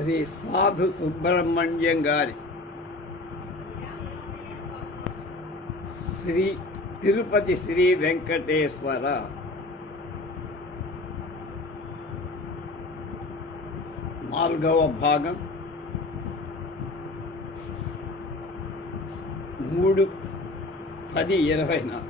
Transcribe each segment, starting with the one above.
శ్రీ సాధు సుబ్రహ్మణ్యం గారి శ్రీ తిరుపతి శ్రీ వెంకటేశ్వర నాలుగవ భాగం 3/10/24.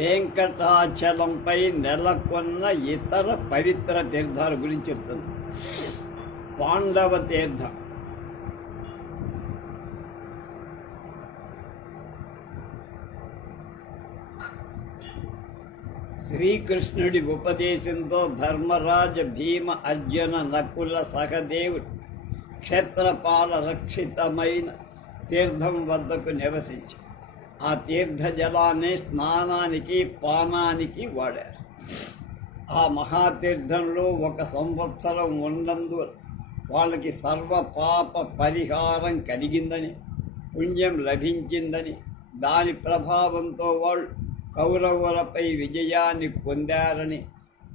వెంకటాచలంపై నెలకొన్న ఇతర పవిత్ర తీర్థాల గురించి చెప్తుంది. పాండవ తీర్థం. శ్రీకృష్ణుడి ఉపదేశంతో ధర్మరాజ భీమ అర్జున నకుల సహదేవుడు క్షేత్రపాల రక్షితమైన తీర్థం వద్దకు నివసించి ఆ తీర్థ జలాన్ని స్నానానికి పానానికి వాడారు. ఆ మహాతీర్థంలో 1 సంవత్సరం ఉన్నందువల్ల వాళ్ళకి సర్వ పాప పరిహారం కలిగిందని, పుణ్యం లభించిందని, దాని ప్రభావంతో వాళ్ళు కౌరవులపై విజయాన్ని పొందారని,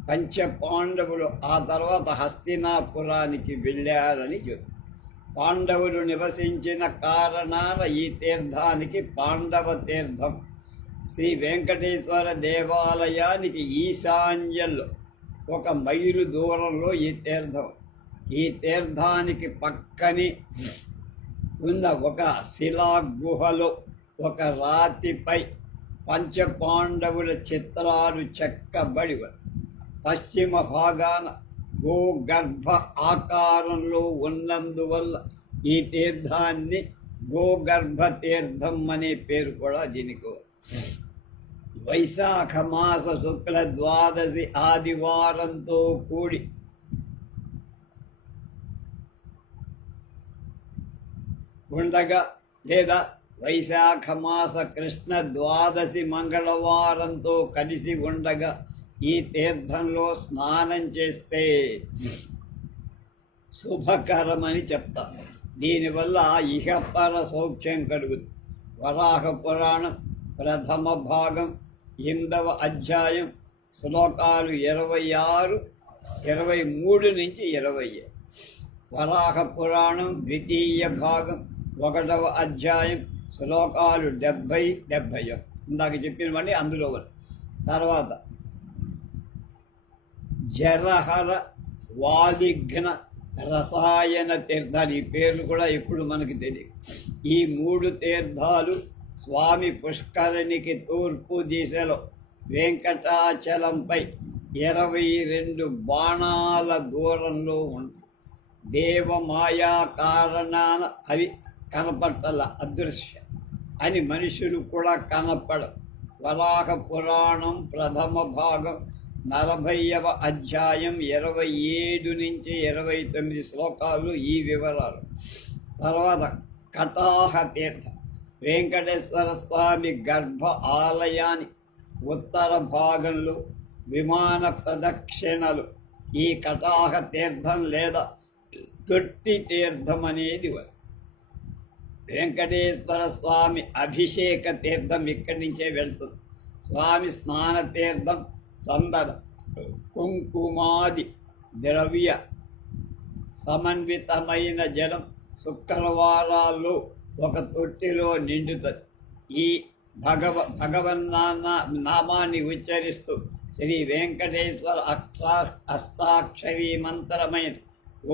పంచపాండవులు ఆ తర్వాత హస్తినాపురానికి వెళ్ళారని చెప్పారు. పాండవులు నివసించిన కారణాన ఈ తీర్థానికి పాండవ తీర్థం. శ్రీ వెంకటేశ్వర దేవాలయానికి ఈశాన్యంలో 1 మైలు దూరంలో ఈ తీర్థం. ఈ తీర్థానికి పక్కనే ఉన్న ఒక శిలాగుహలో ఒక రాతిపై పంచపాండవుల చిత్రాలు చెక్కబడి పశ్చిమ భాగాన గోగర్భ ఆకారంలో ఉన్నందువల్ల ఈ తీర్థాన్ని గోగర్భ తీర్థం అనే పేరు కూడా దీనికి. వైశాఖ మాస శుక్ల ద్వాదశి ఆదివారంతో కూడి ఉండగా లేదా వైశాఖ మాస కృష్ణ ద్వాదశి మంగళవారంతో కలిసి ఉండగా ఈ తీర్థంలో స్నానం చేస్తే శుభకరమని చెప్తారు. దీనివల్ల ఇహపర సౌఖ్యం కలుగుతుంది. వరాహ పురాణం 1వ భాగం 8వ అధ్యాయం శ్లోకాలు 26, 23 నుంచి 20. వరాహ పురాణం 2వ భాగం 1వ అధ్యాయం శ్లోకాలు 70, 71. ఇందాక చెప్పినవన్నీ అందులో. తర్వాత జరహర వాదిఘ్న రసాయన తీర్థాలు. ఈ పేర్లు కూడా ఇప్పుడు మనకి తెలియదు. ఈ 3 తీర్థాలు స్వామి పుష్కరిణికి తూర్పు దిశలో వెంకటాచలంపై 22 బాణాల దూరంలో ఉంటాయి. దేవమాయా కారణాన అవి కనపట్టల అదృశ్య అని మనుషులు కూడా కనపడవు. వరాహ పురాణం 1వ భాగం 40వ అధ్యాయం 27 నుంచి 29 శ్లోకాలు ఈ వివరాలు. తర్వాత కటాహ తీర్థం. వెంకటేశ్వర స్వామి గర్భ ఆలయాన్ని ఉత్తర భాగంలో విమాన ప్రదక్షిణలు ఈ కటాహ తీర్థం లేదా తొట్టి తీర్థం అనేది. వెంకటేశ్వర స్వామి అభిషేక తీర్థం ఇక్కడి నుంచే వెళ్తుంది. స్వామి స్నాన తీర్థం సందర కుంకుమాది ద్రవ్య సమన్వితమైన జలం శుక్రవారాల్లో 1 తొట్టిలో నిండుతుంది. ఈ భగవన్నామాన్ని ఉచ్చరిస్తూ శ్రీ వెంకటేశ్వర అష్టాక్షరీ మంత్రమైన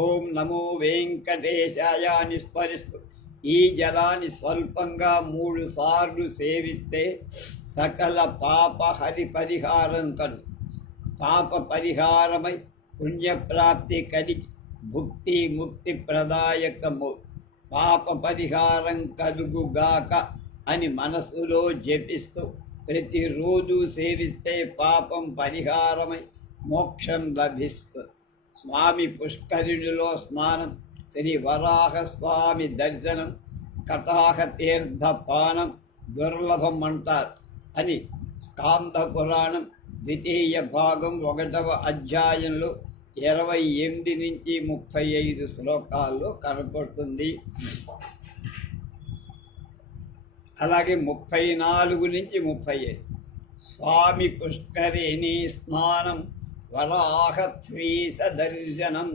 ఓం నమో వెంకటేశాయ స్మరిస్తూ ఈ జలాన్ని స్వల్పంగా 3 సార్లు సేవిస్తే సకల పాప హరి పరిహారం కలుగు. పాప పరిహారమై పుణ్యప్రాప్తి కలిగి భుక్తి ముక్తి ప్రదాయకము. పాప పరిహారం కలుగుగాక అని మనసులో జపిస్తూ ప్రతిరోజు సేవిస్తే పాపం పరిహారమై మోక్షం లభిస్తుంది. స్వామి పుష్కరిణిలో స్నానం, శ్రీ వరాహస్వామి దర్శనం, కటాహ తీర్థపానం దుర్లభం అంటారు అని స్కాంద పురాణం 2వ భాగం 1వ అధ్యాయంలో 28 నుంచి 35 శ్లోకాల్లో కనపడుతుంది. అలాగే 34 నుంచి 35 స్వామి పుష్కరిణీ స్నానం వరాహశ్రీస దర్శనం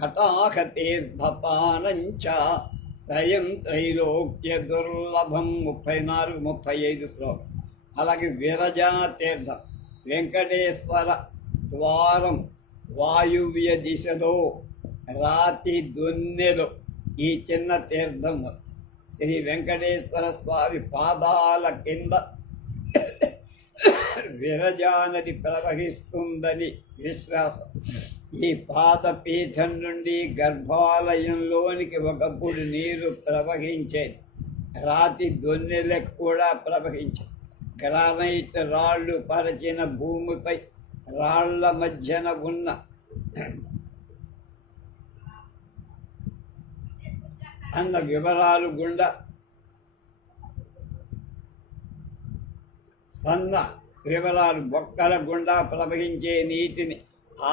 కటాహ తీర్థపానంచ త్రయం త్రైలోక్య దుర్లభం 34, 35 శ్లోకం. అలాగే విరజా తీర్థం వెంకటేశ్వర ద్వారం వాయువ్య దిశలో రాతి దొన్నెలో ఈ చిన్న తీర్థం శ్రీ వెంకటేశ్వర స్వామి పాదాల కింద విరజా నది ప్రవహిస్తుందని విశ్వాసం. ఈ పాదపీఠం నుండి గర్భాలయంలోనికి ఒకప్పుడు నీరు ప్రవహించేది. రాతి దొన్నెలకు కూడా ప్రవహించేది. గ్రానైట్ రాళ్ళు పరచిన భూమిపై రాళ్ల మధ్యన ఉన్న అన్న వివరాలు గుండా సన్న వివరాలు బొక్కల గుండా ప్రవహించే నీటిని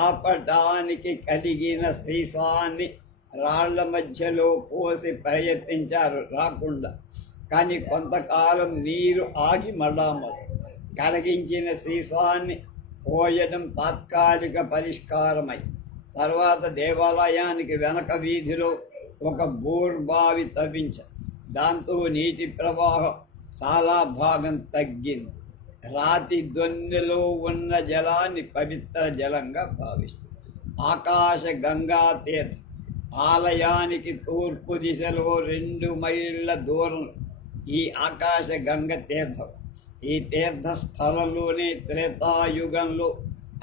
ఆపటానికి కలిగిన సీసాన్ని రాళ్ల మధ్యలో పోసి ప్రయత్నించారు రాకుండా. కానీ కొంతకాలం నీరు ఆగి మళ్ళా కరిగించిన సీసాన్ని పోయడం తాత్కాలిక పరిష్కారమై తర్వాత దేవాలయానికి వెనక వీధిలో ఒక బోర్బావి తవ్వించారు. దాంతో నీటి ప్రవాహం చాలా భాగం తగ్గింది. రాతి దొన్నెలో ఉన్న జలాన్ని పవిత్ర జలంగా భావిస్తుంది. ఆకాశ గంగా తీర్థం ఆలయానికి తూర్పు దిశలో 2 మైళ్ళ దూరం ఈ ఆకాశ గంగ తీర్థం. ఈ తీర్థస్థలంలోనే త్రేతాయుగంలో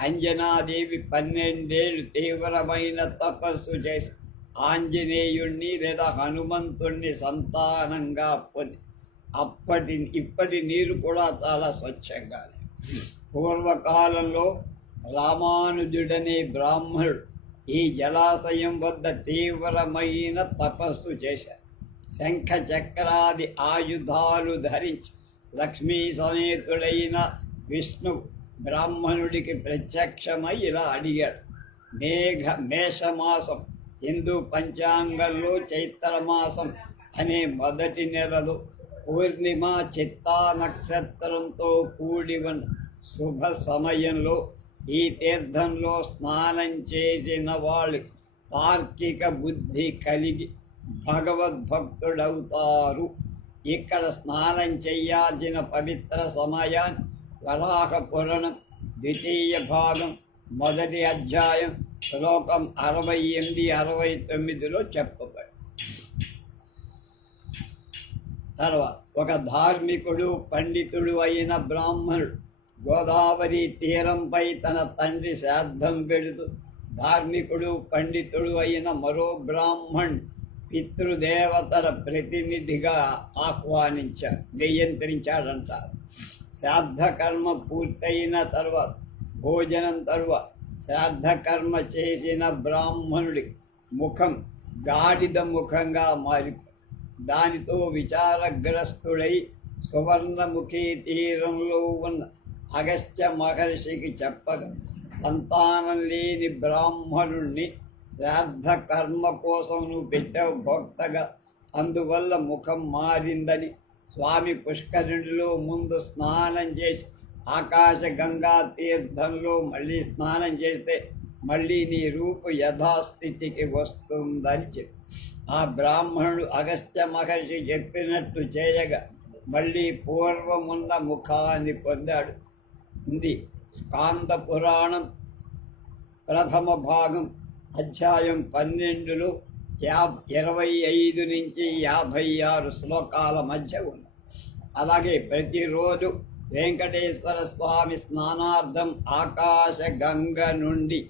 అంజనాదేవి 12 ఏళ్ళు తీవ్రమైన తపస్సు చేసి ఆంజనేయుణ్ణి లేదా హనుమంతుణ్ణి సంతానంగా పొంది ఇప్పటి నీరు కూడా చాలా స్వచ్ఛంగా. పూర్వకాలంలో రామానుజుడనే బ్రాహ్మణుడు ఈ జలాశయం వద్ద తీవ్రమైన తపస్సు చేశారు. శంఖ చక్రాది ఆయుధాలు ధరించి లక్ష్మీ సమేతుడైన విష్ణు బ్రాహ్మణుడికి ప్రత్యక్షమై ఇలా అడిగాడు. మేషమాసం హిందూ పంచాంగంలో చైత్రమాసం అనే మొదటి నెలలో పూర్ణిమ చిత్తా నక్షత్రంతో కూడి ఉన్న శుభ సమయంలో ఈ తీర్థంలో స్నానం చేసిన వాళ్ళు తార్కిక బుద్ధి కలిగి భగవద్భక్తుడవుతారు. ఇక్కడ స్నానం చేయాల్సిన పవిత్ర సమయాన్ని వరాహ పురాణం 2వ భాగం 1వ అధ్యాయం శ్లోకం 68, 69లో చెప్పబడి. తర్వాత ఒక ధార్మికుడు పండితుడు అయిన బ్రాహ్మణుడు గోదావరి తీరంపై తన తండ్రి శ్రాద్ధం పెడుతూ ధార్మికుడు పండితుడు అయిన మరో బ్రాహ్మణ్ పితృదేవతల ప్రతినిధిగా నియంత్రించాడంటారు. శ్రాద్ధకర్మ పూర్తయిన తర్వాత భోజనం తరువాత శ్రాద్ధకర్మ చేసిన బ్రాహ్మణుడి ముఖం గాడిద ముఖంగా మారిపోయి దానితో విచారగ్రస్తుడై సువర్ణముఖి తీరంలో ఉన్న అగస్త్య మహర్షికి చెప్పగా సంతానం లేని బ్రాహ్మణుణ్ణి శ్రాద్ధ కర్మ కోసం నువ్వు పెట్టావు భక్తగా, అందువల్ల ముఖం మారిందని స్వామి పుష్కరుడిలో ముందు స్నానం చేసి ఆకాశ గంగా తీర్థంలో మళ్ళీ స్నానం చేస్తే మళ్ళీ నీ రూపు యథాస్థితికి వస్తుందని చెప్పి ఆ బ్రాహ్మణుడు అగస్త్య మహర్షి చెప్పినట్టు చేయగా మళ్ళీ పూర్వమున్న ముఖాన్ని పొందాడు. ఉంది స్కాంద పురాణం 1వ భాగం అధ్యాయం 12లో 25 నుంచి 56 శ్లోకాల మధ్య ఉంది. అలాగే ప్రతిరోజు వెంకటేశ్వర స్వామి స్నానార్థం ఆకాశ గంగ నుండి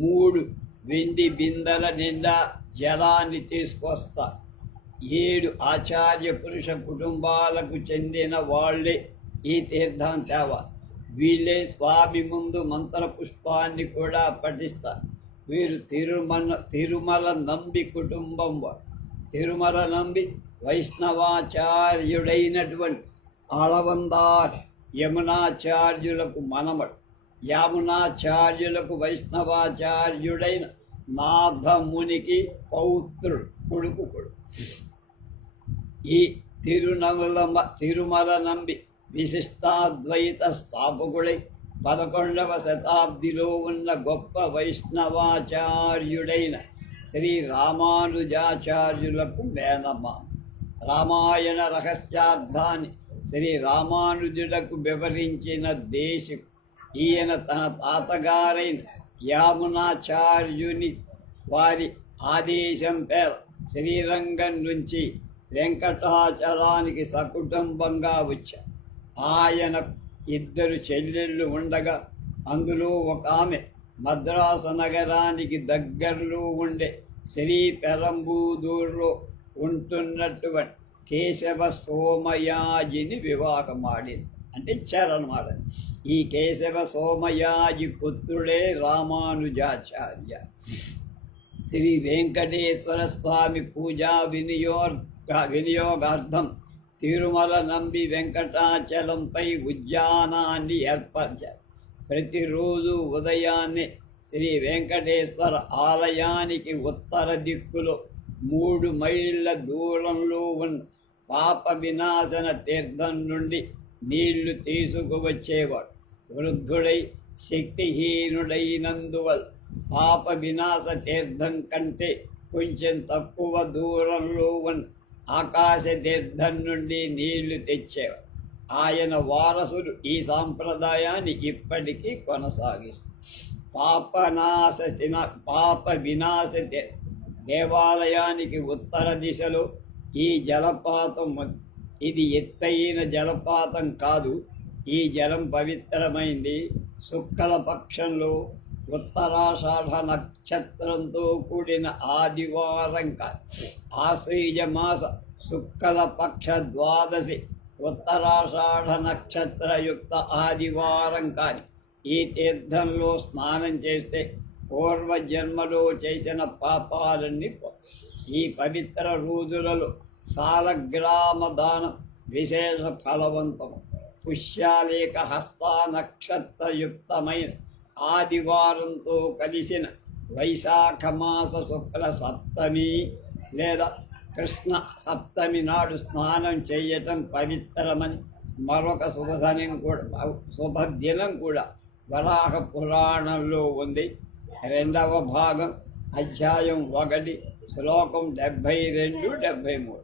మూడు వెండి బిందెల నిండా జలాన్ని తీసుకొస్తా. 7 ఆచార్య పురుష కుటుంబాలకు చెందిన వాళ్ళే ఈ తీర్థం తేవాలి. వీళ్ళే స్వామి ముందు మంత్ర పుష్పాన్ని కూడా పఠిస్తారు. వీరు తిరుమల నంబి కుటుంబం వారు. తిరుమల నంబి వైష్ణవాచార్యుడైనటువంటి ఆళవందార్ యమునాచార్యులకు మనమడు. యామునాచార్యులకు వైష్ణవాచార్యుడైన నాథమునికి పౌత్రుడు, కొడుకు. ఈ తిరుమల నంబి విశిష్టాద్వైత స్థాపకుడై 11వ శతాబ్దిలో ఉన్న గొప్ప వైష్ణవాచార్యుడైన శ్రీ రామానుజాచార్యులకు మేనమామ. రామాయణ రహస్యార్థాన్ని శ్రీ రామానుజులకు వివరించిన దేశం ఈయన తన తాతగారైన యామునాచార్యుని వారి ఆదేశం పేర శ్రీరంగం నుంచి వెంకటాచలానికి సకుటుంబంగా వచ్చారు. ఆయన 2 చెల్లెళ్ళు ఉండగా అందులో ఒక ఆమె మద్రాసు నగరానికి దగ్గరలో ఉండే శ్రీపెరంబూదూరులో ఉంటున్నటువంటి కేశవ సోమయాజిని వివాహమాడింది. అంటే ఇచ్చారన్నమాట. ఈ కేశవ సోమయాజి పుత్రుడే రామానుజాచార్య. శ్రీ వెంకటేశ్వర స్వామి పూజా వినియోగార్థం తిరుమల నంబి వెంకటాచలంపై ఉద్యానాన్ని ఏర్పరిచారు. ప్రతిరోజు ఉదయాన్నే శ్రీ వెంకటేశ్వర ఆలయానికి ఉత్తర దిక్కులో 3 మైళ్ళ దూరంలో ఉన్న పాప వినాశన తీర్థం నుండి నీళ్లు తీసుకువచ్చేవాడు. వృద్ధుడై శక్తిహీనుడైనందువల్ల పాప వినాశ తీర్థం కంటే కొంచెం తక్కువ దూరంలో ఉన్న ఆకాశ తీర్థం నుండి నీళ్లు తెచ్చేవాడు. ఆయన వారసులు ఈ సాంప్రదాయాన్ని ఇప్పటికీ కొనసాగిస్తారు. పాప వినాశ దేవాలయానికి ఉత్తర దిశలో ఈ జలపాతం. ఇది ఎత్తైన జలపాతం కాదు. ఈ జలం పవిత్రమైంది. శుక్ల పక్షంలో ఉత్తరాషాఢ నక్షత్రంతో కూడిన ఆదివారం కాదు. ఆశ్వీజ మాస శుక్ల పక్ష ద్వాదశి ఉత్తరాషాఢ నక్షత్రయుక్త ఆదివారం కాని ఈ తీర్థంలో స్నానం చేస్తే పూర్వజన్మలో చేసిన పాపాలన్నీ ఈ పవిత్ర రోజులలో సాలగ్రామ దానం విశేష ఫలవంతము. పుష్యాలేక హస్త నక్షత్రయుక్తమైన ఆదివారంతో కలిసిన వైశాఖ మాస శుక్ల సప్తమి లేదా కృష్ణ సప్తమి నాడు స్నానం చేయటం పవిత్రమని మరొక శుభదినం కూడా వరాహ పురాణంలో ఉంది. 2వ భాగం అధ్యాయం 1 శ్లోకం 72-73.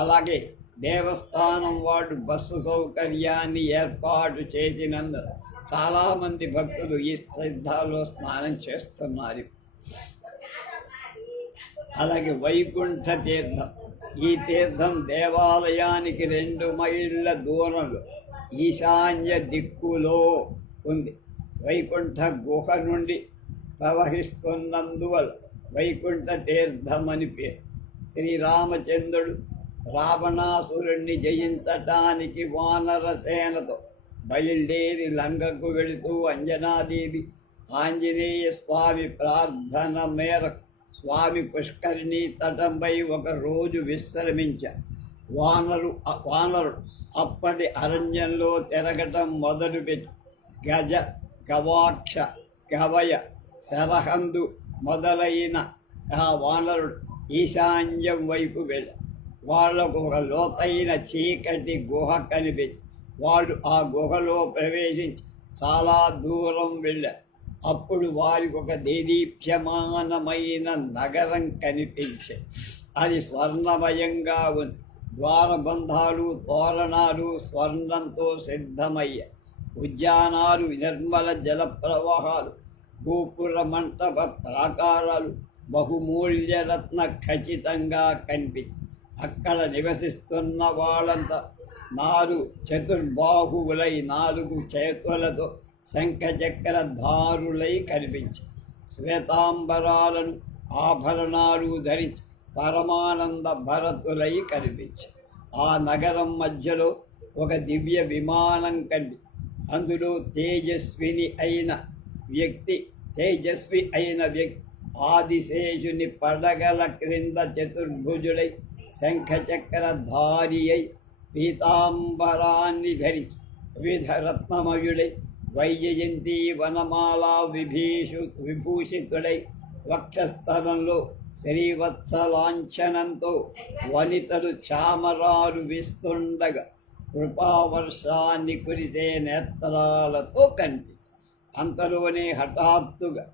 అలాగే దేవస్థానం వాడు బస్సు సౌకర్యాన్ని ఏర్పాటు చేసినందున చాలామంది భక్తులు ఈ తీర్థాల్లో స్నానం చేస్తున్నారు. అలాగే వైకుంఠ తీర్థం. ఈ తీర్థం దేవాలయానికి 2 మైళ్ళ దూరంలో ఈశాన్య దిక్కులో ఉంది. వైకుంఠ గుహ నుండి ప్రవహిస్తున్నందువల్ల వైకుంఠ తీర్థమని పేరు. శ్రీరామచంద్రుడు రావణాసురుణ్ణి జయించటానికి వానరసేనతో బయలుదేరి లంకకు వెళుతూ అంజనాదేవి ఆంజనేయ స్వామి ప్రార్థన మేరకు స్వామి పుష్కరిణి తటంపై ఒక రోజు విశ్రమించారు. వానరుడు అప్పటి అరణ్యంలో తిరగటం మొదలుపెట్టి గజ, గవాక్ష, గవయ, శరహందు మొదలైన ఆ వానరుడు ఈశాన్యం వైపు వెళ్ళారు. వాళ్లకు ఒక లోతైన చీకటి గుహ కనిపించి వాళ్ళు ఆ గుహలో ప్రవేశించి చాలా దూరం వెళ్ళారు. అప్పుడు వారికి ఒక దేదీప్యమానమైన నగరం కనిపించే. అది స్వర్ణమయంగా ఉంది. ద్వారబంధాలు, తోరణాలు స్వర్ణంతో సిద్ధమయ్యాయి. ఉద్యానాలు, నిర్మల జల ప్రవాహాలు, గోపుర మంటప ప్రాకారాలు బహుమూల్యరత్న ఖచ్చితంగా కనిపించి అక్కడ నివసిస్తున్న వాళ్ళంతా 4 చతుర్బాహువులై 4 చేతులతో శంఖచక్రధారులై కనిపించి శ్వేతాంబరాలను ఆభరణాలు ధరించి పరమానంద భరతులై కనిపించి ఆ నగరం మధ్యలో ఒక దివ్య విమానం కండి. అందులో తేజస్వి అయిన వ్యక్తి ఆదిశేషుని పడగల క్రింద చతుర్భుజుడై శంఖచక్రధారి అయి పీతాంబరాన్ని ధరించి వివిధ రత్నమయుడై వైజయంతి వనమాల విభూషితుడై వక్షస్థలంలో శ్రీవత్సలాంఛనంతో వనితలు చామరాలు విస్తుండగా కృపావర్షాన్ని కురిసే నేత్రాలతో కనిపి అంతలోనే హఠాత్తుగా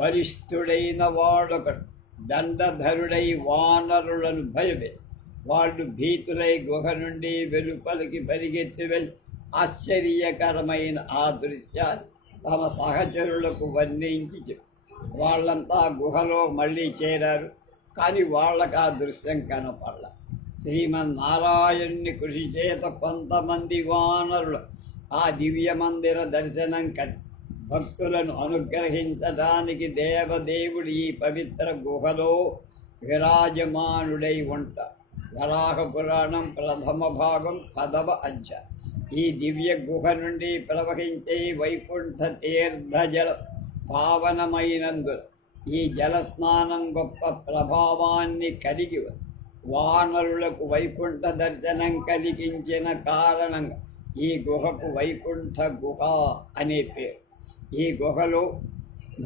బలిష్ఠుడైన వాడొకడు దండధరుడై వానరులను భయపెట్టి వాళ్ళు భీతులై గుహ నుండి వెలుపలికి పరిగెత్తి వెళ్ళి ఆశ్చర్యకరమైన ఆ దృశ్యాన్ని తమ సహచరులకు వర్ణించి చెప్పి వాళ్ళంతా గుహలో మళ్ళీ చేరారు. కానీ వాళ్ళకు ఆ దృశ్యం కనపడల. శ్రీమన్నారాయణుని కృషి చేత కొంతమంది వానరులు ఆ దివ్య మందిర దర్శనం కలి భక్తులను అనుగ్రహించడానికి దేవదేవుడు ఈ పవిత్ర గుహలో విరాజమానుడై ఉంటారు. వరాహ పురాణం ప్రథమ భాగం 10వ అధ్యాయం. ఈ దివ్య గుహ నుండి ప్రవహించే వైకుంఠ తీర్థజలం పావనమైనందున ఈ జలస్నానం గొప్ప ప్రభావాన్ని కలిగి వానరులకు వైకుంఠ దర్శనం కలిగించిన కారణంగా ఈ గుహకు వైకుంఠ గుహ అనే పేరు. ఈ గుహలో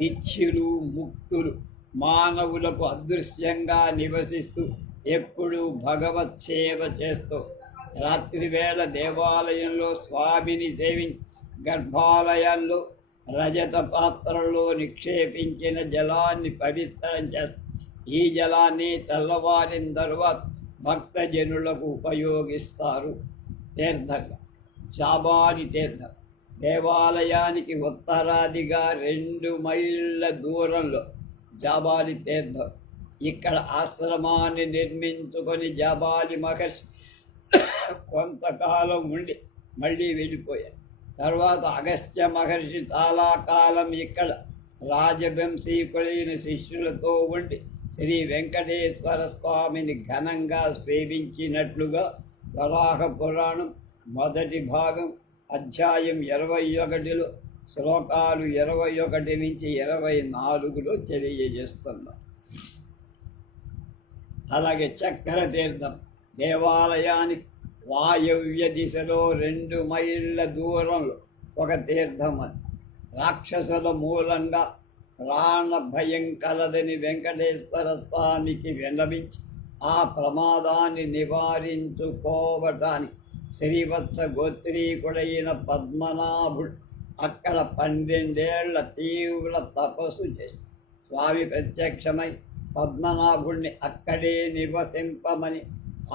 నిత్యులు ముక్తులు మానవులకు అదృశ్యంగా నివసిస్తూ ఎప్పుడూ భగవత్ సేవ చేస్తూ రాత్రివేళ దేవాలయంలో స్వామిని సేవించి గర్భాలయాల్లో రజత పాత్రలో నిక్షేపించిన జలాన్ని పవిత్రం చేస్తారు. ఈ జలాన్ని తెల్లవారిన తరువాత భక్తజనులకు ఉపయోగిస్తారు. తీర్థంగా జాబాలి తీర్థం దేవాలయానికి ఉత్తరాదిగా 2 మైళ్ళ దూరంలో జాబాలి తీర్థం. ఇక్కడ ఆశ్రమాన్ని నిర్మించుకొని జాబాలి మహర్షి కొంతకాలం ఉండి మళ్ళీ వెళ్ళిపోయారు. తర్వాత అగస్త్య మహర్షి చాలా కాలం ఇక్కడ రాజవంశీకులైన శిష్యులతో ఉండి శ్రీ వెంకటేశ్వర స్వామిని ఘనంగా సేవించినట్లుగా వరాహ పురాణం 1వ భాగం అధ్యాయం 21లో శ్లోకాలు 21 నుంచి 24లో తెలియజేస్తున్నారు. అలాగే చక్ర తీర్థం దేవాలయానికి వాయవ్య దిశలో 2 మైళ్ళ దూరంలో ఒక తీర్థం. అది రాక్షసుల మూలంగా ప్రాణ భయం కలదని వెంకటేశ్వర స్వామికి విన్నవించి ఆ ప్రమాదాన్ని నివారించుకోవటానికి శ్రీవత్స గోత్రీకుడైన పద్మనాభుడు అక్కడ 12 ఏళ్ల తీవ్ర తపస్సు చేసి స్వామి ప్రత్యక్షమై పద్మనాభుడిని అక్కడే నివసింపమని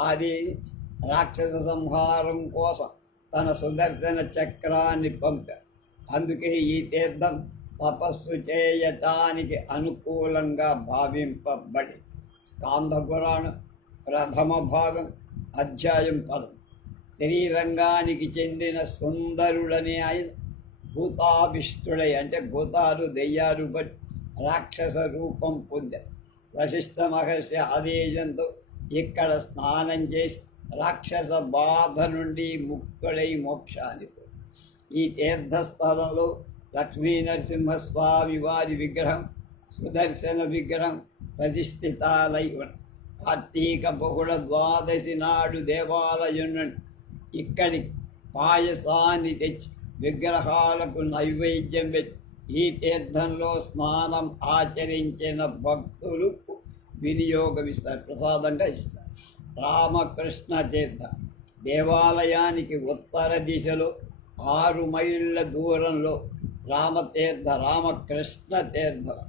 ఆదేశించి రాక్షస సంహారం కోసం తన సుదర్శన చక్రాన్ని పంపారు. అందుకే ఈ తీర్థం తపస్సు చేయటానికి అనుకూలంగా భావింపబడి స్కాంద పురాణం ప్రథమ భాగం అధ్యాయం 10. శ్రీరంగానికి చెందిన సుందరుడనే ఆయన భూతాభిష్టుడై అంటే భూతాలు దెయ్యాలు బట్టి రాక్షస రూపం పొందారు. వశిష్ఠ మహర్షి ఆదేశంతో ఇక్కడ స్నానం చేసి రాక్షస బాధ నుండి ముక్తుడై మోక్షానికి ఈ తీర్థస్థలంలో లక్ష్మీ నరసింహస్వామి వారి విగ్రహం సుదర్శన విగ్రహం ప్రతిష్ఠితాలై కార్తీక బహుళ ద్వాదశి నాడు దేవాలయం నుండి ఇక్కడి పాయసాన్ని తెచ్చి విగ్రహాలకు నైవేద్యం పెట్టి ఈ తీర్థంలో స్నానం ఆచరించిన భక్తులు వినియోగమిస్తారు, ప్రసాదంగా ఇస్తారు. రామకృష్ణ తీర్థం దేవాలయానికి ఉత్తర దిశలో 6 మైళ్ళ దూరంలో రామకృష్ణ తీర్థం.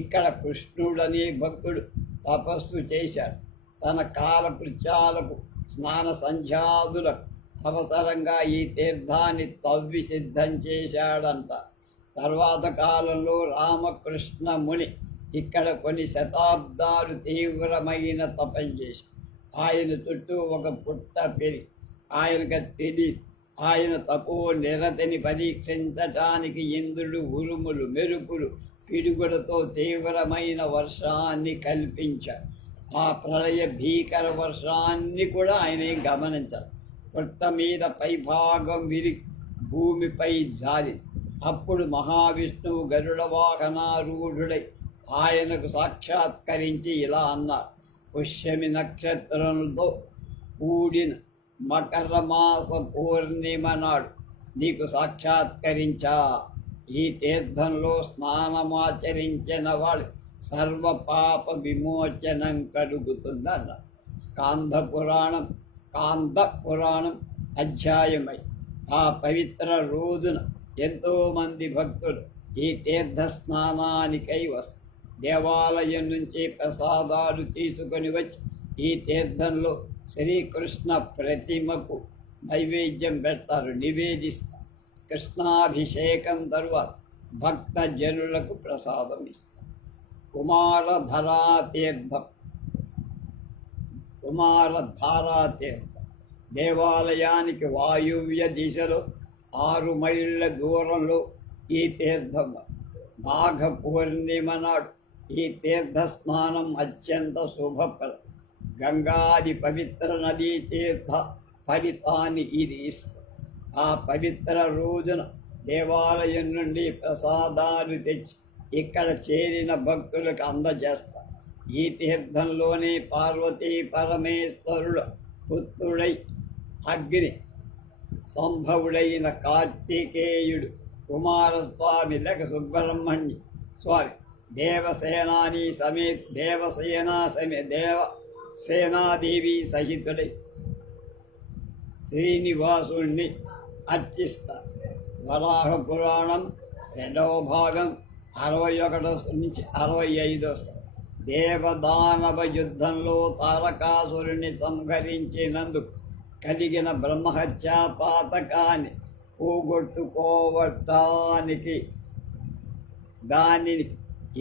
ఇక్కడ కృష్ణుడనే భక్తుడు తపస్సు చేశాడు. తన కాలకృత్యాలకు స్నాన సంధ్యాదులకు అవసరంగా ఈ తీర్థాన్ని తవ్వి సిద్ధం చేశాడంట. తర్వాత కాలంలో రామకృష్ణ ముని ఇక్కడ కొన్ని శతాబ్దాలు తీవ్రమైన తపం చేసి ఆయన చుట్టూ ఒక పుట్ట పెరిగి ఆయనకు తెలియదు. ఆయన తపో నిరతిని పరీక్షించటానికి ఇంద్రుడు ఉరుములు మెరుపులు పిడుగులతో తీవ్రమైన వర్షాన్ని కల్పించాడు. ఆ ప్రళయ భీకర వర్షాన్ని కూడా ఆయన గమనించారు. పుట్ట మీద పైభాగం విరిగి భూమిపై జారి అప్పుడు మహావిష్ణువు గరుడ వాహనారూఢుడై ఆయనకు సాక్షాత్కరించి ఇలా అన్నారు. పుష్యమి నక్షత్రంతో కూడిన మకర మాస పూర్ణిమ నాడు నీకు సాక్షాత్కరించా. ఈ తీర్థంలో స్నానమాచరించిన వాడు సర్వ పాప విమోచనం కలుగుతుందన్న స్కాంద పురాణం అధ్యాయమై ఆ పవిత్ర రోజున ఎంతోమంది భక్తులు ఈ తీర్థ స్నానానికై వస్తారు. దేవాలయం నుంచి ప్రసాదాలు తీసుకొని వచ్చి ఈ తీర్థంలో శ్రీకృష్ణ ప్రతిమకు నైవేద్యం పెడతారు, నివేదిస్తారు. కృష్ణాభిషేకం తరువాత భక్త జనులకు ప్రసాదం ఇస్తారు. కుమారధారాతీర్థం దేవాలయానికి వాయువ్య దిశలో 6 మైళ్ళ దూరంలో ఈ తీర్థం. మాఘ పూర్ణిమ నాడు ఈ తీర్థ స్నానం అత్యంత శుభప్రదం. గంగాది పవిత్ర నదీ తీర్థ ఫలితాన్ని ఇది ఇస్తుంది. ఆ పవిత్ర రోజున దేవాలయం నుండి ప్రసాదాలు తెచ్చి ఇక్కడ చేరిన భక్తులకు అందజేస్తారు. ఈ తీర్థంలోనే పార్వతీ పరమేశ్వరుల పుత్రుడై అగ్ని సంభవుడైన కార్తికేయుడు, కుమారస్వామి లేక సుబ్రహ్మణ్య స్వామి దేవసేనాదేవి సహితుడై శ్రీనివాసుణ్ణి అర్చిస్తారు. వరాహ పురాణం 2వ భాగం 61 నుంచి 65. దేవదానవ యుద్ధంలో తారకాసురుని సంహరించినందుకు కలిగిన బ్రహ్మహత్యా పాతకాన్ని పోగొట్టుకోవటానికి దానిని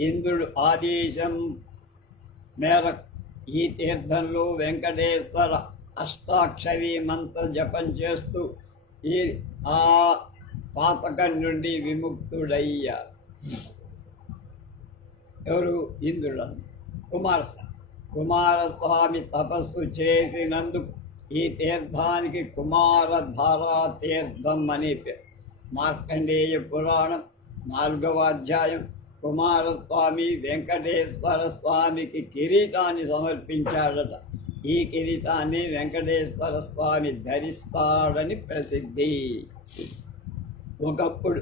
ఇంద్రుడు ఆదేశం మేరకు ఈ తీర్థంలో వెంకటేశ్వర అష్టాక్షరీ మంత్ర జపం చేస్తూ ఆ పాతకం నుండి విముక్తుడయ్యారు. ఎవరు? ఇంద్రుడు. కుమారస్వామి తపస్సు చేసినందుకు ఈ తీర్థానికి కుమారధారా తీర్థం అని పేరు. మార్కండేయ పురాణం 4వ అధ్యాయం కుమారస్వామి వెంకటేశ్వర స్వామికి కిరీటాన్ని సమర్పించాడట. ఈ కిరీటాన్ని వెంకటేశ్వర స్వామి ధరిస్తాడని ప్రసిద్ధి. ఒకప్పుడు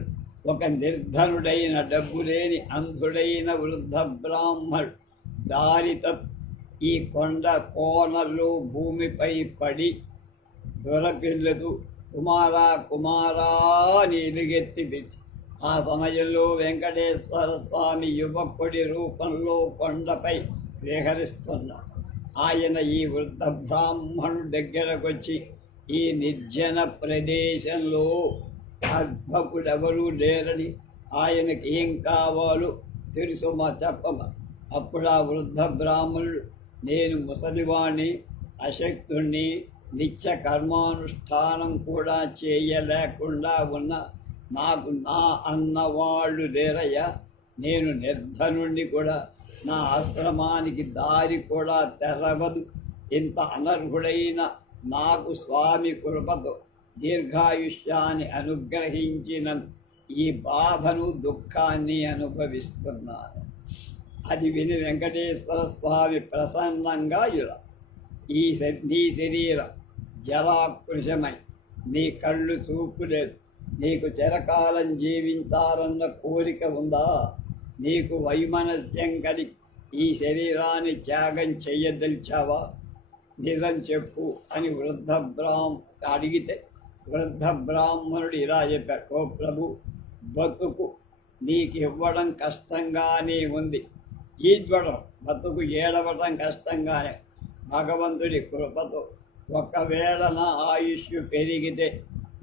ఒక నిర్ధనుడైన డబ్బు లేని అంధుడైన వృద్ధ బ్రాహ్మణుడు దారితో ఈ కొండ కోనలు భూమిపై పడి దొరపిల్లదు కుమారా అని ఎలుగెత్తి పిలిచి ఆ సమయంలో వెంకటేశ్వర స్వామి యువకుడి రూపంలో కొండపై విహరిస్తున్నాడు. ఆయన ఈ వృద్ధ బ్రాహ్మణుడు దగ్గరకొచ్చి, ఈ నిర్జన ప్రదేశంలో అర్భకుడెవరూ లేరని, ఆయనకి ఏం కావాలో తెలుసుమా చెప్పమా. అప్పుడు ఆ వృద్ధ బ్రాహ్మణుడు, నేను ముసలివాణ్ణి, అశక్తుణ్ణి, నిత్య కర్మానుష్ఠానం కూడా చేయలేకుండా ఉన్న నాకు నా అన్నవాళ్ళు లేరయ్యా, నేను నిర్ధనుణ్ణి కూడా, నా ఆశ్రమానికి దారి కూడా తెరవదు. ఇంత అనర్హుడైన నాకు స్వామి కృపతో దీర్ఘాయుష్యాన్ని అనుగ్రహించిన ఈ బాధను దుఃఖాన్ని అనుభవిస్తున్నాను. అది విని వెంకటేశ్వర స్వామి ప్రసన్నంగా ఇలా, నీ శరీరం జలాకృశమై, నీ కళ్ళు చూపులేదు, నీకు చిరకాలం జీవించాలన్న కోరిక ఉందా? నీకు వైమనస్యం కలిగి ఈ శరీరాన్ని త్యాగం చెయ్యదలిచావా? నిజం చెప్పు అని అడిగితే వృద్ధ బ్రాహ్మణుడు ఇలా చెప్పాడు, ఓ ప్రభు, బతుకు నీకు ఇవ్వడం కష్టంగానే ఉంది, బతుకు ఏడవడం కష్టంగానే. భగవంతుడి కృపతో ఒకవేళ నా ఆయుష్ పెరిగితే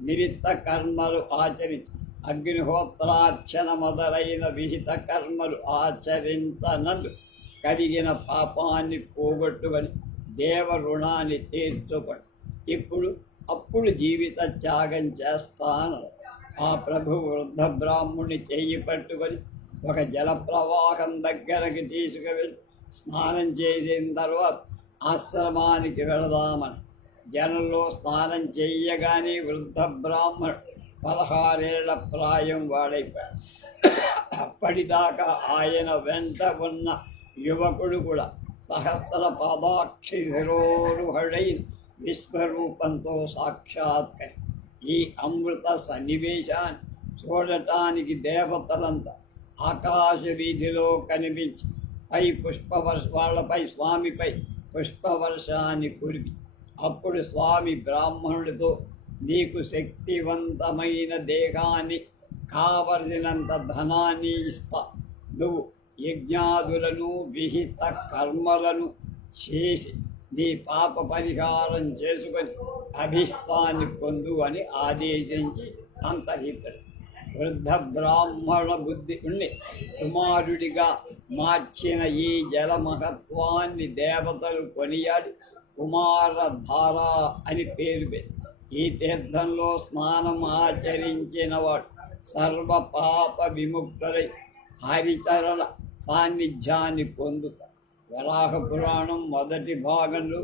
నిమిత్త కర్మలు ఆచరించి అగ్నిహోత్రార్చన మొదలైన విహిత కర్మలు ఆచరించనందు కలిగిన పాపాన్ని పోగొట్టుకొని దేవ రుణాన్ని తీర్చుకొని అప్పుడు జీవిత త్యాగం చేస్తాను. ఆ ప్రభు వృద్ధ బ్రాహ్మణుని చెయ్యి పట్టుకొని ఒక జల ప్రవాహం దగ్గరకి తీసుకువెళ్ళి స్నానం చేసిన తర్వాత ఆశ్రమానికి వెళదామని జనంలో స్నానం చెయ్యగానే వృద్ధ బ్రాహ్మణుడు 16 ఏళ్ల ప్రాయం వాడైపోయాడు. అప్పటిదాకా ఆయన వెంట ఉన్న యువకుడు కూడా సహస్ర పాదాక్షి శిరోరుహుడైన విశ్వరూపంతో సాక్షాత్కరి ఈ అమృత సన్నివేశాన్ని చూడటానికి దేవతలంతా ఆకాశ వీధిలో కనిపించి వాళ్ళపై స్వామిపై పుష్పవర్షాన్ని కురిపి అప్పుడు స్వామి బ్రాహ్మణుడితో నీకు శక్తివంతమైన దేహాన్ని కావలసినంత ధనాన్ని ఇస్తా నువ్వు యజ్ఞాదులను విహిత కర్మలను చేసి నీ పాప పరిహారం చేసుకొని అభిష్టాన్ని పొందు అని ఆదేశించి అంతహితుడు వృద్ధ బ్రాహ్మణ బుద్ధి ఉండి కుమారుడిగా మార్చిన ఈ జల మహత్వాన్ని దేవతలు కొనియాడి కుమారధార అని పేరు పెట్టి ఈ తీర్థంలో స్నానం ఆచరించిన వాడు సర్వ పాప విముక్తులై హరిచరణ సాన్నిధ్యాన్ని పొందుతారు. వరాహ పురాణం మొదటి భాగంలో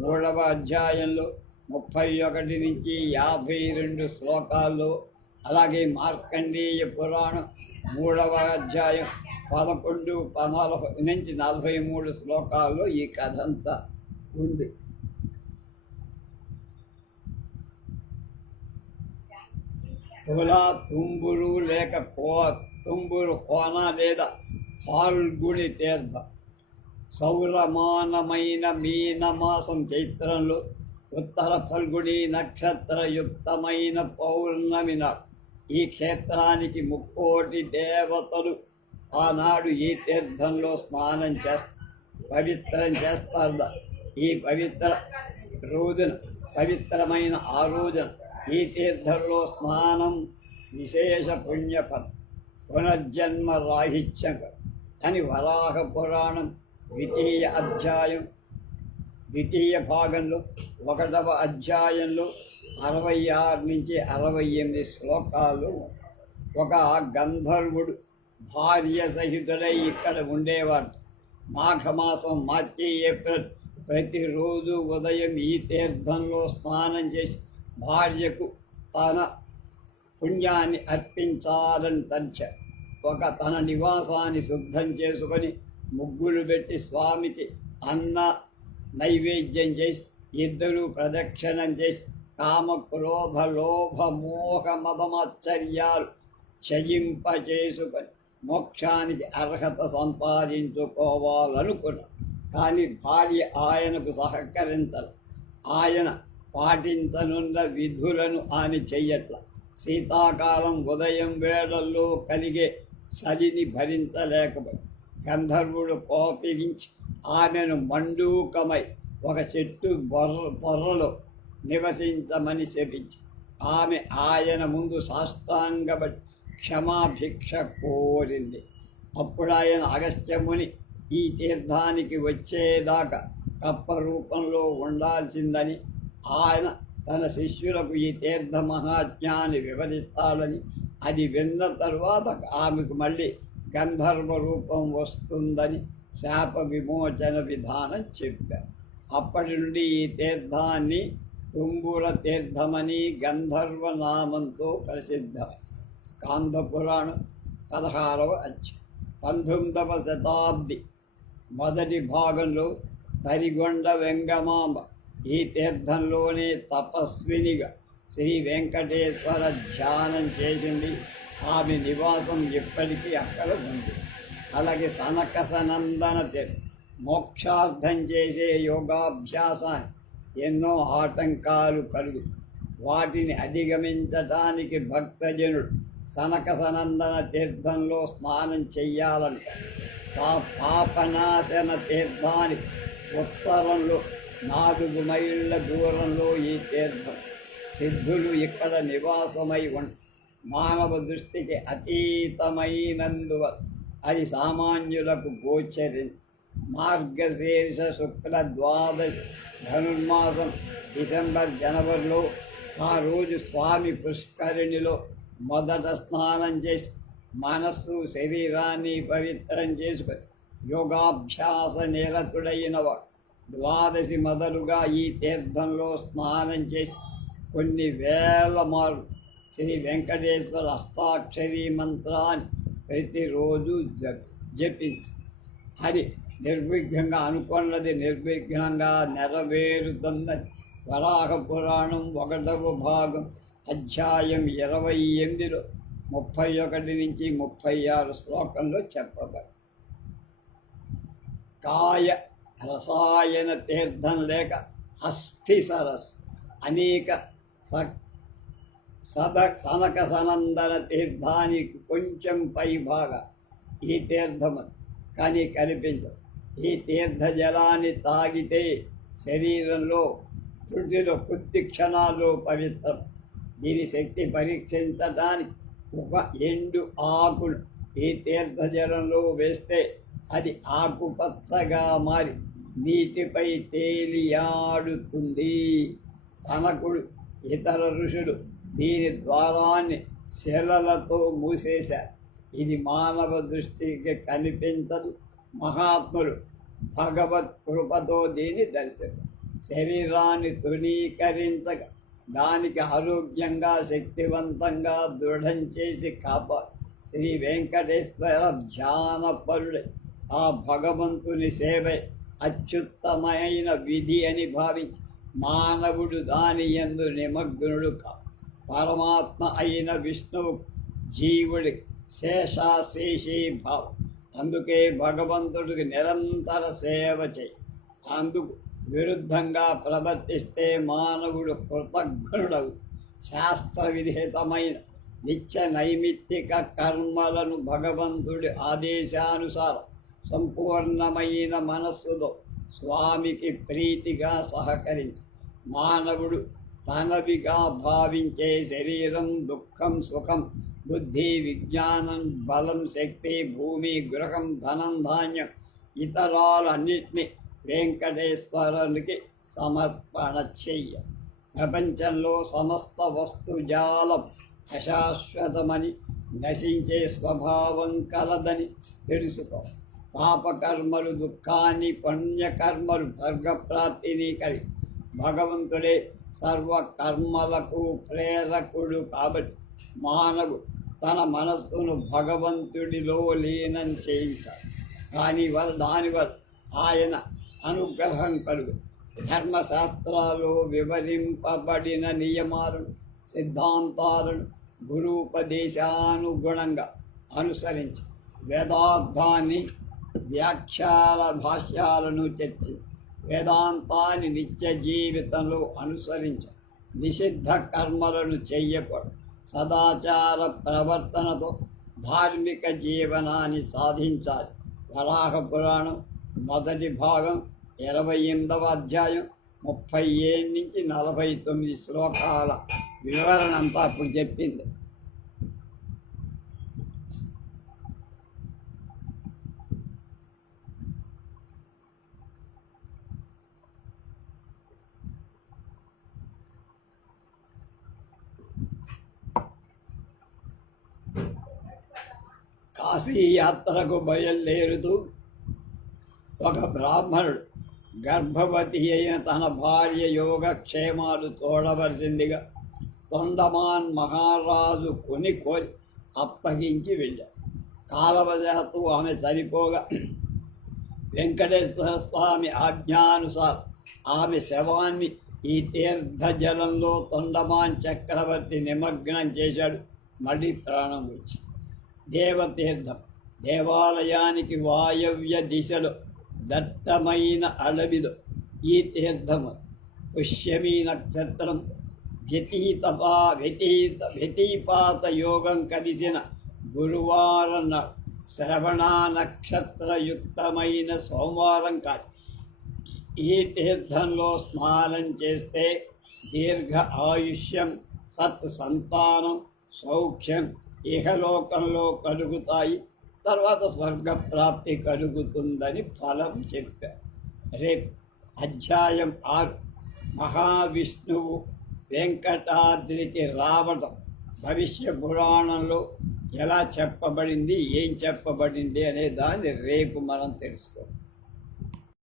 3వ అధ్యాయంలో 31 నుంచి 52 శ్లోకాల్లో, అలాగే మార్కండేయ పురాణం 3వ అధ్యాయం 11 నుంచి 43 శ్లోకాల్లో ఈ కథ అంతా ఉంది. తులా తుంబురు లేక తుంబురు కోన లేదా ఫాల్గుని తీర్థం సౌరమానమైన మీనమాసం చైత్రంలో ఉత్తర ఫల్గుని నక్షత్రయుక్తమైన పౌర్ణమి నాడు ఈ క్షేత్రానికి 3 కోటి దేవతలు ఆనాడు ఈ తీర్థంలో స్నానం పవిత్రం చేస్తారు. ఈ పవిత్రమైన ఆ రోజున ఈ తీర్థంలో స్నానం విశేష పుణ్యఫలం, పునర్జన్మ రాహిత్యం అని వరాహ పురాణం 2వ భాగంలో 1వ అధ్యాయంలో 66 నుంచి 68 శ్లోకాలు. ఒక గంధర్వుడు భార్య సహితుడై ఇక్కడ ఉండేవాడు. మాఘమాసం మార్చి ఏప్రిల్ ప్రతిరోజు ఉదయం ఈ తీర్థంలో స్నానం చేసి భార్యకు తన పుణ్యాన్ని అర్పించాలని తలిచాడు. తన నివాసాన్ని శుద్ధం చేసుకొని ముగ్గులు పెట్టి స్వామికి అన్న నైవేద్యం చేసి ఇద్దరు ప్రదక్షిణం చేసి కామ క్రోధ లోభ మోహ మదమాశ్చర్యాలు చేసుకొని మోక్షానికి అర్హత సంపాదించుకోవాలనుకున్నాడు. కానీ భార్య ఆయనకు సహకరించాలి. ఆయన పాటించనున్న విధులను ఆమె చెయ్యట్ల. శీతాకాలం ఉదయం వేళల్లో కలిగే చలిని భరించలేకపోయి గంధర్వుడు కోపగించి ఆమెను మండూకమై ఒక చెట్టు పొర్రలో నివసించమని శపించి ఆమె ఆయన ముందు సాష్టాంగపడి క్షమాభిక్ష కోరింది. అప్పుడు ఆయన అగస్త్యముని ఈ తీర్థానికి వచ్చేదాకా కప్ప రూపంలో ఉండాల్సిందని, ఆయన తన శిష్యులకు ఈ తీర్థ మహాత్మ్యాన్ని వివరిస్తాడని, అది విన్న తరువాత ఆమెకు మళ్ళీ గంధర్వ రూపం వస్తుందని శాప విమోచన విధానం చెప్పారు. అప్పటి నుండి ఈ తీర్థాన్ని తుంబుర తీర్థమని గంధర్వ నామంతో ప్రసిద్ధం. స్కాంద పురాణం 16వ అధ్యాయం. 19వ శతాబ్ది మొదటి భాగంలో తరిగొండ వెంగమాంబ ఈ తీర్థంలోనే తపస్వినిగా శ్రీ వెంకటేశ్వర ధ్యానం చేసింది. ఆమె నివాసం ఇప్పటికీ అక్కడ ఉంది. అలాగే సనక సనందన తీర్థం మోక్షార్థం చేసే యోగాభ్యాసాన్ని ఎన్నో ఆటంకాలు కలుగు, వాటిని అధిగమించటానికి భక్తజనుడు సనక సనందన తీర్థంలో స్నానం చెయ్యాలంట. పాపనాశన తీర్థానికి ఉత్తరంలో 4 మైళ్ళ దూరంలో ఈ తీర్థం. సిద్ధులు ఇక్కడ నివాసమై మానవ దృష్టికి అతీతమైనందువల్ల అది సామాన్యులకు గోచరించి మార్గశీర్ష శుక్ల ద్వాదశి ధనుర్మాసం డిసెంబర్ జనవరిలో ఆ రోజు స్వామి పుష్కరిణిలో మొదట స్నానం చేసి మనస్సు శరీరాన్ని పవిత్రం చేసుకొని యోగాభ్యాస నిరతుడైన వాడు ద్వాదశి మొదలుగా ఈ తీర్థంలో స్నానం చేసి కొన్ని వేల మార్లు శ్రీ వెంకటేశ్వర అష్టాక్షరీ మంత్రాన్ని ప్రతిరోజు జపించు. అది నిర్విఘ్నంగా అనుకున్నది నిర్విఘ్నంగా నెరవేరుతున్నది. వరాహ పురాణం 1వ భాగం అధ్యాయం 28లో 31 నుంచి 36 శ్లోకంలో చెప్పబడి కాయ రసాయన తీర్థం లేక అస్థి సరస్సు అనేక సనక సనందన తీర్థానికి కొంచెం పైభాగ ఈ తీర్థము కానీ కనిపించదు. ఈ తీర్థ జలాన్ని తాగితే శరీరంలో శృతిలో కొద్ది క్షణాల్లో పవిత్రం. దీని శక్తి పరీక్షించడానికి ఒక ఎండు ఆకును ఈ తీర్థ జలంలో వేస్తే అది ఆకుపచ్చగా మారి నీటిపై తేలియాడుతుంది. సనకుడు ఇతర ఋషులు దీని ద్వారాన్ని శిలలతో మూసేశారు. ఇది మానవ దృష్టికి కనిపించదు. మహాత్ములు భగవత్ కృపతో దీన్ని దర్శనం శరీరాన్ని తృణీకరించగా దానికి ఆరోగ్యంగా శక్తివంతంగా దృఢం చేసి కాపాడు. శ్రీ వెంకటేశ్వర ధ్యానపరుడే ఆ భగవంతుని సేవే అత్యుత్తమైన విధి అని భావించి మానవుడు దాని యందు నిమగ్నుడు పరమాత్మ అయిన విష్ణువు జీవుడి శేషాశేషీ భావం. అందుకే భగవంతుడికి నిరంతర సేవ చేయి. అందుకు విరుద్ధంగా ప్రవర్తిస్తే మానవుడు కృతజ్ఞుడవు. శాస్త్ర విహితమైన నిత్య నైమిత్తిక కర్మలను భగవంతుడి ఆదేశానుసారం సంపూర్ణమైన మనస్సుతో స్వామికి ప్రీతిగా సహకరించి మానవుడు తనవిగా భావించే శరీరం, దుఃఖం, సుఖం, బుద్ధి, విజ్ఞానం, బలం, శక్తి, భూమి, గృహం, ధనం, ధాన్యం ఇతరాలన్నింటినీ వెంకటేశ్వరునికి సమర్పణ చెయ్య. ప్రపంచంలో సమస్త వస్తుజాలం అశాశ్వతమని, నశించే స్వభావం కలదని తెలుసుకో. పాపకర్మలు దుఃఖాన్ని, పుణ్యకర్మలు స్వర్గప్రాప్తిని కలిగి భగవంతుడే సర్వ కర్మలకు ప్రేరకుడు. కాబట్టి మానవుడు తన మనస్సును భగవంతుడిలో లీనం చేయించాలి. దానివల్ల ఆయన అనుగ్రహం కలుగు. ధర్మశాస్త్రాల్లో వివరింపబడిన నియమాలను, సిద్ధాంతాలను గురూపదేశానుగుణంగా అనుసరించి వేదార్థాన్ని, వ్యాఖ్యాల భాష్యాలను చర్చి వేదాంతాన్ని నిత్య జీవితంలో అనుసరించ నిషిద్ధ కర్మలను చెయ్యకూడదు. సదాచార ప్రవర్తనతో ధార్మిక జీవనాన్ని సాధించాలి. వరాహ పురాణం 1వ భాగం 28వ అధ్యాయం 37 నుంచి 49 శ్లోకాల వివరణ అంతా అప్పుడు చెప్పింది. కాశీ యాత్రకు బయలుదేరుతూ ఒక బ్రాహ్మణుడు గర్భవతి అయిన తన భార్య యోగక్షేమాలు చూడవలసిందిగా తొండమాన్ మహారాజు కోరి అప్పగించి వెళ్ళాడు. కాలవశాత్తు ఆమె చనిపోగా వెంకటేశ్వర స్వామి ఆజ్ఞానుసారం ఆమె శవాన్ని ఈ తీర్థ జలంలో తొండమాన్ చక్రవర్తి నిమగ్నం చేశాడు. మళ్ళీ ప్రాణం వచ్చింది. దేవతీర్థం దేవాలయానికి వాయవ్య దిశలో దట్టమైన అడవిలో ఈ తీర్థము పుష్యమీ నక్షత్రం వ్యతిపాత యోగం కలిసిన గురువారం శ్రవణ నక్షత్రయుక్తమైన సోమవారం కాదు. ఈ తీర్థంలో స్నానం చేస్తే దీర్ఘ ఆయుష్యం, సత్ సంతానం, సౌఖ్యం ఇహలోకంలో కలుగుతాయి. తర్వాత స్వర్గప్రాప్తి కలుగుతుందని ఫలం చెప్పారు. రేపు అధ్యాయం 6 మహావిష్ణువు వెంకటాద్రికి రావడం భవిష్య పురాణంలో ఎలా చెప్పబడింది, ఏం చెప్పబడింది అనే దాన్ని రేపు మనం తెలుసుకోవాలి.